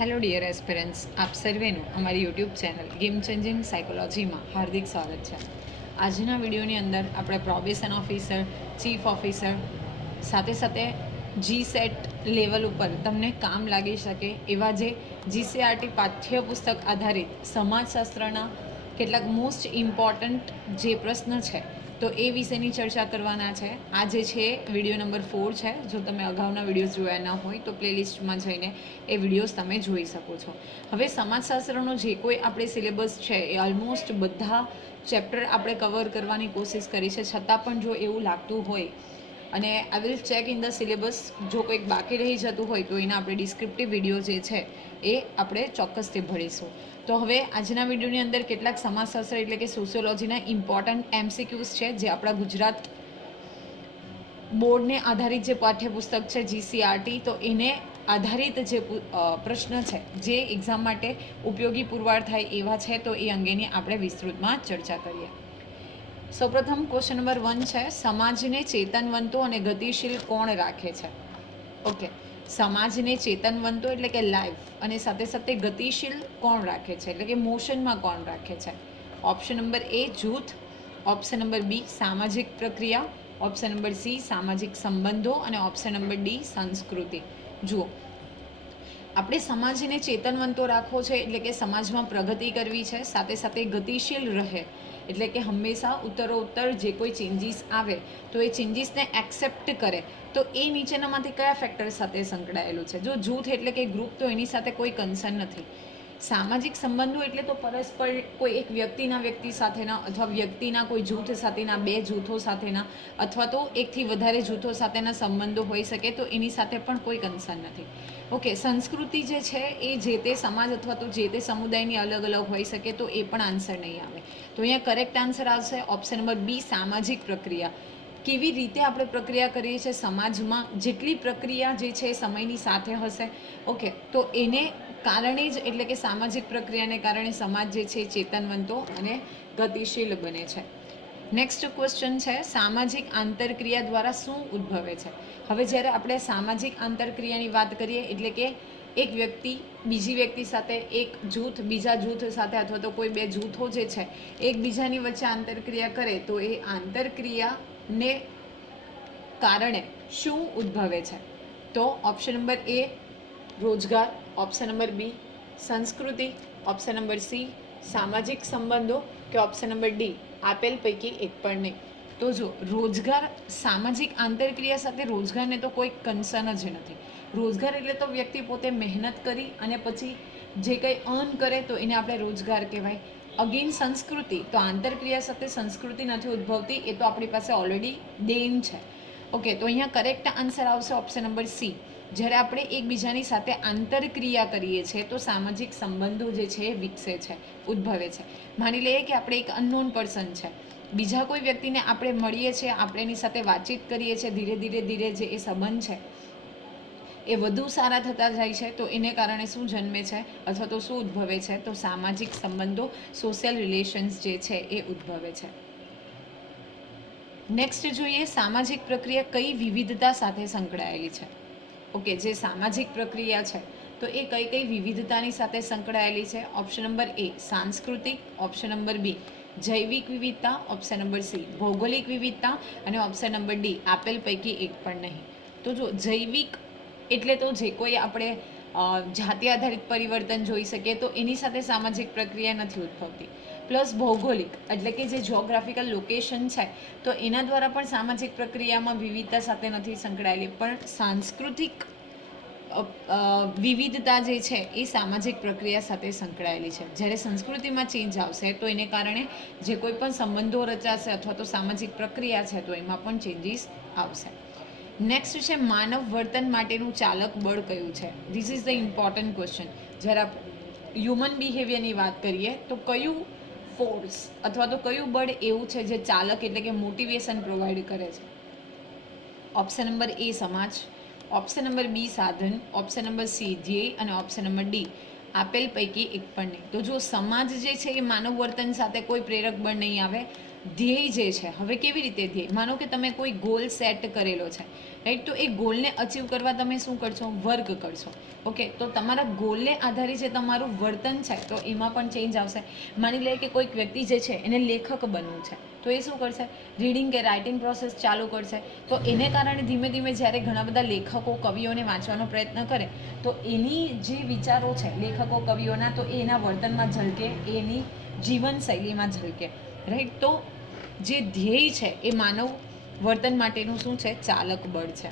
Hello dear aspirants, આપ સર્વેનું અમારી YouTube channel game changing સાયકોલોજીમાં હાર્દિક સ્વાગત છે. આજના વિડીયોની અંદર આપણે પ્રોબેશન ઓફિસર, ચીફ ઓફિસર સાથે સાથે જીસેટ લેવલ ઉપર તમને કામ લાગી શકે એવા જે જીસીઆરટી પાઠ્યપુસ્તક આધારિત સમાજશાસ્ત્રના કેટલાક મોસ્ટ ઇમ્પોર્ટન્ટ જે પ્રશ્ન છે તો એ વિશેની ચર્ચા કરવાના છે. આ જે છે વિડીયો નંબર 4 છે. જો તમે અગાઉના વિડીયોઝ જોયા ન હોય તો પ્લેલિસ્ટમાં જઈને એ વિડીયોઝ તમે જોઈ શકો છો. હવે સમાજશાસ્ત્રનો જે કોઈ આપણે સિલેબસ છે એ ઓલમોસ્ટ બધા ચેપ્ટર આપણે કવર કરવાની કોશિશ કરી છે, છતાં પણ જો એવું લાગતું હોય અને I will check in the syllabus, જો કંઈક બાકી રહી જતું હોય તો એના આપણે ડિસ્ક્રિપ્ટિવ વિડીયો જે છે એ આપણે ચોક્કસથી ભણીશું. તો હવે આજના વિડીયોની અંદર કેટલાક સમાજશાસ્ત્ર એટલે કે સોશિયોલોજીના ઇમ્પોર્ટન્ટ એમસીક્યુઝ છે જે આપણા ગુજરાત બોર્ડને આધારિત જે પાઠ્યપુસ્તક છે જીસીઆરટી, તો એને આધારિત જે પ્રશ્ન છે જે એક્ઝામ માટે ઉપયોગી પુરવાર થાય એવા છે, તો એ અંગેની આપણે વિસ્તૃતમાં ચર્ચા કરીએ. સૌપ્રથમ ક્વેશ્ચન નંબર 1 છે, સમાજને ચેતનવંતો અને ગતિશીલ કોણ રાખે છે? ઓકે, સમાજને ચેતનવંતો એટલે કે લાઈફ અને સાથે સાથે ગતિશીલ કોણ રાખે છે એટલે કે મોશનમાં કોણ રાખે છે? ઓપ્શન નંબર એ જૂથ, ઓપ્શન નંબર બી સામાજિક પ્રક્રિયા, ઓપ્શન નંબર સી સામાજિક સંબંધો અને ઓપ્શન નંબર ડી સંસ્કૃતિ. જુઓ, આપણે સમાજને ચેતનવંતો રાખવો છે એટલે કે સમાજમાં પ્રગતિ કરવી છે, સાથે સાથે ગતિશીલ રહે એટલે કે હંમેશા ઉત્તરોત્તર જે કોઈ ચેન્જીસ આવે તો એ ચેન્જીસને એક્સેપ્ટ કરે. તો એ નીચેનામાંથી કયા ફેક્ટર સાથે સંકળાયેલું છે? જો જૂથ એટલે કે ગ્રુપ, તો એની સાથે કોઈ કન્સર્ન નથી. સામાજિક સંબંધો એટલે તો પરસ્પર કોઈ એક વ્યક્તિના વ્યક્તિ સાથેના અથવા વ્યક્તિના કોઈ જૂથ સાથેના, બે જૂથો સાથેના અથવા તો એકથી વધારે જૂથો સાથેના સંબંધો હોઈ શકે, તો એની સાથે પણ કોઈ કન્સર્ન નથી. ઓકે, સંસ્કૃતિ જે છે એ જે તે સમાજ અથવા તો જે તે સમુદાયની અલગ અલગ હોઈ શકે, તો એ પણ આન્સર નહીં આવે. તો અહીંયા કરેક્ટ આન્સર આવશે ઓપ્શન નંબર બી સામાજિક પ્રક્રિયા. કેવી રીતે આપણે પ્રક્રિયા કરીએ છીએ સમાજમાં, જેટલી પ્રક્રિયા જે છે એ સમયની સાથે હશે, ઓકે, તો એને કારણે જ એટલે કે સામાજિક પ્રક્રિયાને કારણે સમાજ જે છે ચેતનવંતો અને ગતિશીલ બને છે. નેક્સ્ટ ક્વેશ્ચન છે, સામાજિક આંતરક્રિયા દ્વારા શું ઉદ્ભવે છે? હવે જ્યારે આપણે સામાજિક આંતરક્રિયાની વાત કરીએ એટલે કે એક વ્યક્તિ બીજી વ્યક્તિ સાથે, એક જૂથ બીજા જૂથ સાથે અથવા તો કોઈ બે જૂથો જે છે એકબીજાની વચ્ચે આંતરક્રિયા કરે, તો એ આંતરક્રિયાને કારણે શું ઉદ્ભવે છે? તો ઓપ્શન નંબર એ રોજગાર, ઓપ્શન નંબર બી સંસ્કૃતિ, ઓપ્શન નંબર સી સામાજિક સંબંધો કે ઓપ્શન નંબર ડી આપેલ પૈકી એક પણ નહીં. તો જો રોજગાર, સામાજિક આંતરક્રિયા સાથે રોજગારને તો કોઈ કન્સર્ન જ નથી. રોજગાર એટલે તો વ્યક્તિ પોતે મહેનત કરી અને પછી જે કંઈ અર્ન કરે તો એને આપણે રોજગાર કહેવાય. અગેન સંસ્કૃતિ, તો આંતરક્રિયા સાથે સંસ્કૃતિ નથી ઉદ્ભવતી, એ તો આપણી પાસે ઓલરેડી દેન છે. ઓકે, તો અહીંયા કરેક્ટ આન્સર આવશે ઓપ્શન નંબર સી. જ્યારે આપણે એકબીજાની સાથે આંતરક્રિયા કરીએ છીએ તો સામાજિક સંબંધો જે છે એ વિકસે છે, ઉદ્ભવે છે. માની લઈએ કે આપણે એક અનનોન પર્સન છે, બીજા કોઈ વ્યક્તિને આપણે મળીએ છીએ, આપણે એની સાથે વાતચીત કરીએ છીએ, ધીરે ધીરે જે એ સંબંધ છે એ વધુ સારા થતા જાય છે, તો એને કારણે શું જન્મે છે અથવા તો શું ઉદ્ભવે છે? તો સામાજિક સંબંધો, સોશિયલ રિલેશન્સ જે છે એ ઉદ્ભવે છે. નેક્સ્ટ જોઈએ, સામાજિક પ્રક્રિયા કઈ વિવિધતા સાથે સંકળાયેલી છે? ઓકે, જે સામાજિક પ્રક્રિયા છે તો એ કઈ કઈ વિવિધતાની સાથે સંકળાયેલી છે? ઓપ્શન નંબર એ સાંસ્કૃતિક, ઓપ્શન નંબર બી જૈવિક વિવિધતા, ઓપ્શન નંબર સી ભૌગોલિક વિવિધતા અને ઓપ્શન નંબર ડી આપેલ પૈકી એક પણ નહીં. તો જો જૈવિક એટલે તો જે કોઈ આપણે જાતિ આધારિત પરિવર્તન જોઈ શકીએ, તો એની સાથે સામાજિક પ્રક્રિયા નથી ઉદ્ભવતી. પ્લસ ભૌગોલિક એટલે કે જે જિયોગ્રાફિકલ લોકેશન છે તો એના દ્વારા પણ સામાજિક પ્રક્રિયામાં વિવિધતા સાથે નથી સંકળાયેલી, પણ સાંસ્કૃતિક વિવિધતા જે છે એ સામાજિક પ્રક્રિયા સાથે સંકળાયેલી છે. જ્યારે સંસ્કૃતિમાં ચેન્જ આવશે તો એને કારણે જે કોઈ પણ સંબંધો રચાશે અથવા તો સામાજિક પ્રક્રિયા છે તો એમાં પણ ચેન્જીસ આવશે. નેક્સ્ટ છે, માનવ વર્તન માટેનું ચાલક બળ કયું છે? This is the important question. જ્યારે આપણે હ્યુમન બિહેવિયરની વાત કરીએ તો કયું ફોર્સ અથવા તો કયું બળ એવું છે જે ચાલક એટલે કે મોટિવેશન પ્રોવાઈડ કરે છે? ઓપ્શન નંબર એ સમાજ, ઓપ્શન નંબર બી સાધન, ઓપ્શન નંબર સી ધ્યેય અને ઓપ્શન નંબર ડી આપેલ પૈકી એક પણ નહીં. તો જો સમાજ જે છે એ માનવ વર્તન સાથે કોઈ પ્રેરક બળ નહીં આવે, ધ્યેય જે છે, હવે કેવી રીતે ધ્યેય, માનો કે તમે કોઈ ગોલ સેટ કરેલો છે, રાઈટ, તો એ ગોલને અચીવ કરવા તમે શું કરશો, વર્ક કરશો. ઓકે, તો તમારા ગોલને આધારે જે તમારું વર્તન છે તો એમાં પણ ચેન્જ આવશે. માની લે કે કોઈક વ્યક્તિ જે છે એને લેખક બનવું છે, તો એ શું કરશે, રીડિંગ કે રાઇટિંગ પ્રોસેસ ચાલુ કરશે. તો એને કારણે ધીમે ધીમે જ્યારે ઘણા બધા લેખકો કવિઓને વાંચવાનો પ્રયત્ન કરે તો એની જે વિચારો છે લેખકો કવિઓના, તો એ એના વર્તનમાં ઝલકે, એની જીવનશૈલીમાં ઝલકે, રાઈટ. તો જે ધ્યેય છે એ માનવ વર્તન માટેનું શું છે, ચાલક બળ છે.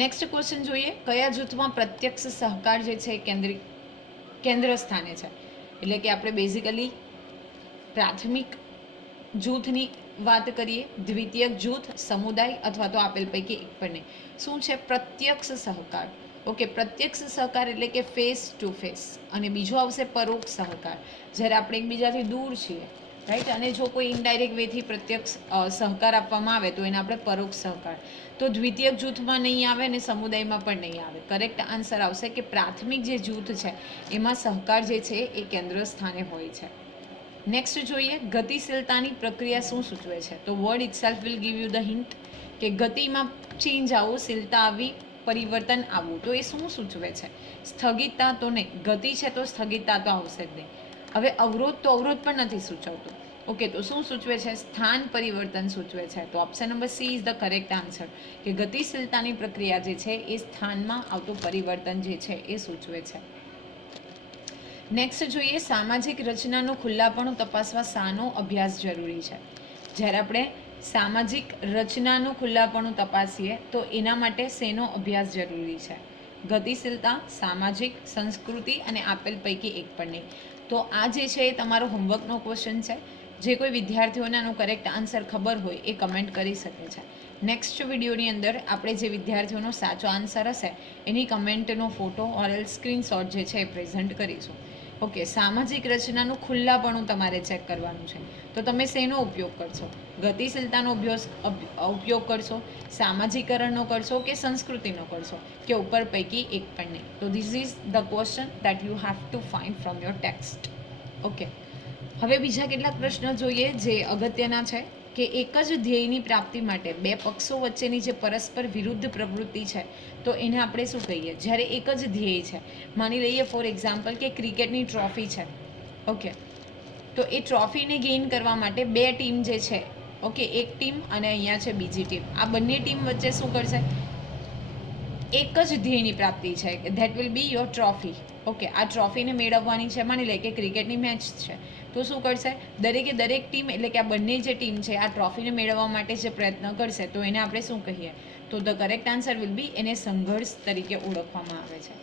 નેક્સ્ટ ક્વેશ્ચન જોઈએ, કયા જૂથમાં પ્રત્યક્ષ સહકાર જે છે કેન્દ્ર સ્થાને છે. એટલે કે આપણે બેઝિકલી પ્રાથમિક જૂથની વાત કરીએ, દ્વિતીયક જૂથ, સમુદાય અથવા તો આપેલ પૈકી એક પણ નહીં. શું છે, પ્રત્યક્ષ સહકાર. ઓકે, પ્રત્યક્ષ સહકાર એટલે કે ફેસ ટુ ફેસ, અને બીજો આવશે પરોક્ષ સહકાર, જ્યારે આપણે એકબીજાથી દૂર છીએ, રાઈટ. અને જો કોઈ ઇનડાયરેક્ટ વેથી પ્રત્યક્ષ સહકાર આપવામાં આવે તો એને આપણે પરોક્ષ સહકાર. તો દ્વિતીયક જૂથમાં નહીં આવે અને સમુદાયમાં પણ નહીં આવે. કરેક્ટ આન્સર આવશે કે પ્રાથમિક જે જૂથ છે એમાં સહકાર જે છે એ કેન્દ્ર સ્થાને હોય છે. નેક્સ્ટ જોઈએ, ગતિશીલતાની પ્રક્રિયા શું સૂચવે છે. તો word itself will give you the hint કે ગતિમાં ચેન્જ આવવું, શીલતા આવવી, પરિવર્તન આવવું, તો એ શું સૂચવે છે. સ્થગિતતા તો નહીં, ગતિ છે તો સ્થગિતતા તો આવશે જ નહીં. હવે અવરોધ તો અવરોધ પણ નથી સૂચવતું. ઓકે, તો શું સૂચવે છે, સ્થાન પરિવર્તન સૂચવે છે. તો option number she is the correct answer, કે ગતિશીલતાની પ્રક્રિયા જે છે એ સ્થાનમાં આવતું પરિવર્તન જે છે એ સૂચવે છે. નેક્સ્ટ જોઈએ, સામાજિક રચનાનું ખુલ્લાપણું તપાસવા શાનો અભ્યાસ જરૂરી છે. જ્યારે આપણે સામાજિક રચનાનું ખુલ્લાપણું તપાસીએ તો એના માટે શેનો અભ્યાસ જરૂરી છે. ગતિશીલતા, સામાજિક, સંસ્કૃતિ અને આપેલ પૈકી એક પણ નહીં. તો આ જે છે એ તમારો હોમવર્કનો ક્વેશ્ચન છે. જે કોઈ વિદ્યાર્થીઓને આનો કરેક્ટ આન્સર ખબર હોય એ કમેન્ટ કરી શકે છે. નેક્સ્ટ વિડીયોની અંદર આપણે જે વિદ્યાર્થીઓનો સાચો આન્સર હશે એની કમેન્ટનો ફોટો ઓર સ્ક્રીનશોટ જે છે એ પ્રેઝન્ટ કરીશું. ઓકે, સામાજિક રચનાનું ખુલ્લાપણું તમારે ચેક કરવાનું છે. તો તમે શેનો ઉપયોગ કરશો, ગતિશીલતાનો ઉપયોગ કરશો, સામાજિકરણનો કરશો કે સંસ્કૃતિનો કરશો, કે ઉપર પૈકી એક પણ નહીં. તો this is the question that you have to find from your text. Okay, હવે બીજા કેટલાક પ્રશ્નો જોઈએ જે અગત્યના છે, કે એક જ ધ્યેયની પ્રાપ્તિ માટે બે પક્ષો વચ્ચેની જે પરસ્પર વિરુદ્ધ પ્રવૃત્તિ છે તો એને આપણે શું કહીએ. જ્યારે એક જ ધ્યેય છે, માની લઈએ ફોર એક્ઝામ્પલ કે ક્રિકેટની ટ્રોફી છે. ઓકે, તો એ ટ્રોફીને ગેઇન કરવા માટે બે ટીમ જે છે, ઓકે, એક ટીમ અને અહીંયા છે બીજી ટીમ, આ બંને ટીમ વચ્ચે શું કરશે, એક જ ધ્યેયની પ્રાપ્તિ છે, that will be your trophy. Okay, આ ટ્રોફીને મેળવવાની છે, માની લે કે ક્રિકેટની મેચ છે, તો શું કરશે, દરેકે દરેક ટીમ એટલે કે આ બંને જે ટીમ છે આ ટ્રોફીને મેળવવા માટે જે પ્રયત્ન કરશે તો એને આપણે શું કહીએ. તો the correct answer will be, એને સંઘર્ષ તરીકે ઓળખવામાં આવે છે.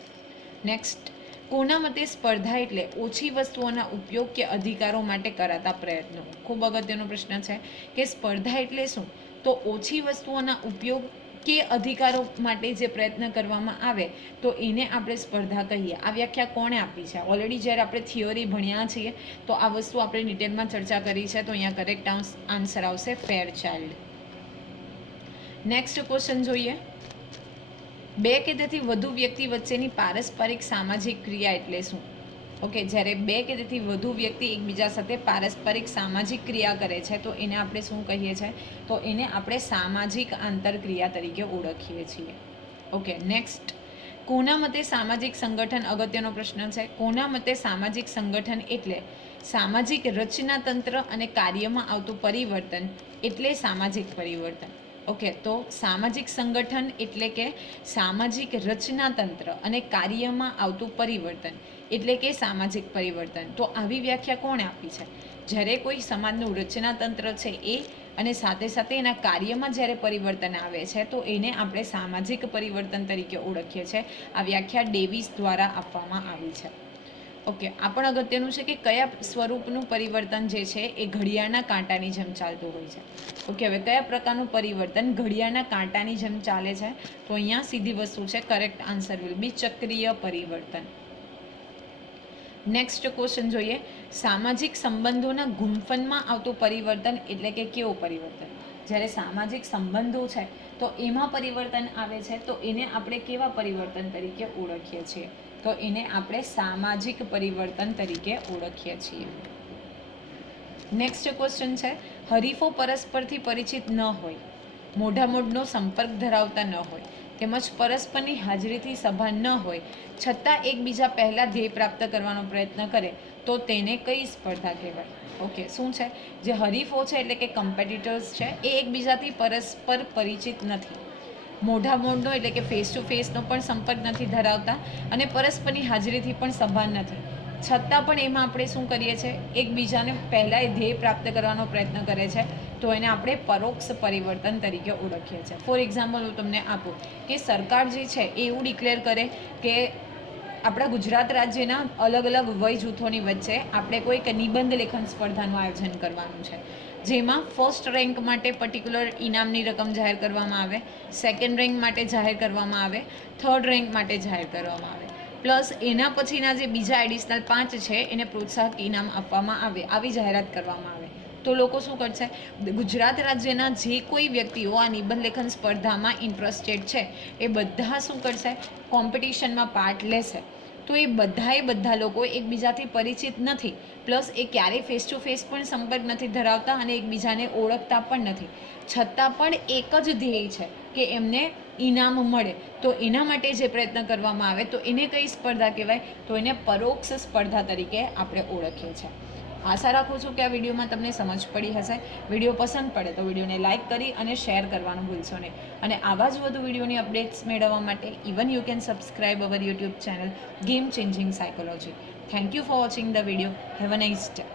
નેક્સ્ટ, કોના મતે સ્પર્ધા એટલે ઓછી વસ્તુઓના ઉપયોગ કે અધિકારો માટે કરાતા પ્રયત્નો. ખૂબ અગત્યનો પ્રશ્ન છે કે સ્પર્ધા એટલે શું, તો ઓછી વસ્તુઓના ઉપયોગ કે અધિકારો માટે જે પ્રયત્ન કરવામાં આવે તો એને આપણે સ્પર્ધા કહીએ. આ વ્યાખ્યા કોણે આપી છે, ઓલરેડી જ્યારે આપણે થિયરી ભણ્યા છીએ તો આ વસ્તુ આપણે ડિટેલમાં ચર્ચા કરી છે. તો અહીંયા કરેક્ટ આન્સર આવશે ફેર ચાઇલ્ડ. નેક્સ્ટ ક્વેશ્ચન જોઈએ, બે કે તેથી વધુ વ્યક્તિ વચ્ચેની પારસ્પરિક સામાજિક ક્રિયા એટલે શું. ઓકે, જ્યારે બે કે તેથી વધુ વ્યક્તિ એકબીજા સાથે પારસ્પરિક સામાજિક ક્રિયા કરે છે તો એને આપણે શું કહીએ છીએ, તો એને આપણે સામાજિક આંતરક્રિયા તરીકે ઓળખીએ છીએ. ઓકે, નેક્સ્ટ, કોના મતે સામાજિક સંગઠન, અગત્યનો પ્રશ્ન છે. કોના મતે સામાજિક સંગઠન એટલે સામાજિક રચના તંત્ર અને કાર્યમાં આવતું પરિવર્તન એટલે સામાજિક પરિવર્તન. ઓકે, તો સામાજિક સંગઠન એટલે કે સામાજિક રચના તંત્ર અને કાર્યમાં આવતું પરિવર્તન એટલે કે સામાજિક પરિવર્તન. તો આવી વ્યાખ્યા કોણે આપી છે, જ્યારે કોઈ સમાજનું રચના તંત્ર છે એ અને સાથે સાથે એના કાર્યમાં જ્યારે પરિવર્તન આવે છે તો એને આપણે સામાજિક પરિવર્તન તરીકે ઓળખીએ છીએ. આ વ્યાખ્યા ડેવિસ દ્વારા આપવામાં આવી છે. ઓકે, આ પણ અગત્યનું છે કે કયા સ્વરૂપનું પરિવર્તન જે છે એ ઘડિયાળના કાંટાની જેમ ચાલતું હોય છે. ઓકે, હવે કયા પ્રકારનું પરિવર્તન ઘડિયાળના કાંટાની જેમ ચાલે છે, તો અહીંયા સીધી વસ્તુ છે, કરેક્ટ આન્સર વિલ બી ચક્રીય પરિવર્તન. નેક્સ્ટ ક્વેશ્ચન જોઈએ, સામાજિક સંબંધોના ગુંફનમાં આવતું પરિવર્તન એટલે કે કેવું પરિવર્તન. જ્યારે સામાજિક સંબંધો છે તો એમાં પરિવર્તન આવે છે તો એને આપણે કેવા પરિવર્તન તરીકે ઓળખીએ છીએ, તો એને આપણે સામાજિક પરિવર્તન તરીકે ઓળખીએ છીએ. નેક્સ્ટ ક્વેશ્ચન છે, હરીફો પરસ્પરથી પરિચિત ન હોય, મોઢામોઢનો સંપર્ક ધરાવતા ન હોય તેમજ પરસ્પરની હાજરીથી સભા ન હોય છતાં એકબીજા પહેલાં ધ્યેય પ્રાપ્ત કરવાનો પ્રયત્ન કરે તો તેને કઈ સ્પર્ધા કહેવાય? ઓકે, શું છે? જે હરીફો છે એટલે કે કમ્પેટિટર્સ છે એ એકબીજાથી પરસ્પર પરિચિત નથી, મોઢામોઢનો એટલે કે ફેસ ટુ ફેસનો પણ સંપર્ક નથી ધરાવતા અને પરસ્પરની હાજરીથી પણ સભા નથી, છતાં પણ એમાં આપણે શું કરીએ છીએ, એકબીજાને પહેલાં એ ધ્યેય પ્રાપ્ત કરવાનો પ્રયત્ન કરે છે તો એને આપણે પરોક્ષ પરિવર્તન તરીકે ઓળખીએ છીએ. ફોર એક્ઝામ્પલ હું તમને આપું કે સરકાર જે છે એ એવું ડિક્લેર કરે કે આપણા ગુજરાત રાજ્યના અલગ અલગ વય જૂથોની વચ્ચે આપણે કોઈક નિબંધ લેખન સ્પર્ધાનું આયોજન કરવાનું છે, જેમાં ફર્સ્ટ રેન્ક માટે પર્ટિક્યુલર ઇનામની રકમ જાહેર કરવામાં આવે, સેકન્ડ રેન્ક માટે જાહેર કરવામાં આવે, થર્ડ રેન્ક માટે જાહેર કરવામાં આવે, પ્લસ એના પછીના જે બીજા એડિશનલ 5 છે એને પ્રોત્સાહક ઇનામ આપવામાં આવે, આવી જાહેરાત કરવામાં આવે. તો લોકો શું કરશે, ગુજરાત રાજ્યના જે કોઈ વ્યક્તિઓ આ નિબંધ લેખન સ્પર્ધામાં ઇન્ટરેસ્ટેડ છે એ બધા શું કરશે, કોમ્પિટિશનમાં પાર્ટ લેશે. તો એ બધા લોકો એકબીજાથી પરિચિત નથી, પ્લસ એ ક્યારેય ફેસ ટુ ફેસ પણ સંપર્ક નથી ધરાવતા અને એકબીજાને ઓળખતા પણ નથી, છતાં પણ એક જ ધ્યેય છે કે એમને ઇનામ મળે. તો એના માટે જે પ્રયત્ન કરવામાં આવે તો એને કઈ સ્પર્ધા કહેવાય? તો એને પરોક્ષ સ્પર્ધા તરીકે આપણે ઓળખીએ છીએ. આશા રાખું છું કે આ વિડીયોમાં તમને સમજ પડી હશે. વિડીયો પસંદ પડે તો વિડીયોને લાઇક કરી અને શેર કરવાનું ભૂલશો નહીં. અને આવા જ વધુ વિડીયોની અપડેટ્સ મેળવવા માટે even you can subscribe our YouTube channel game changing psychology. Thank you for watching the video. Have a nice day.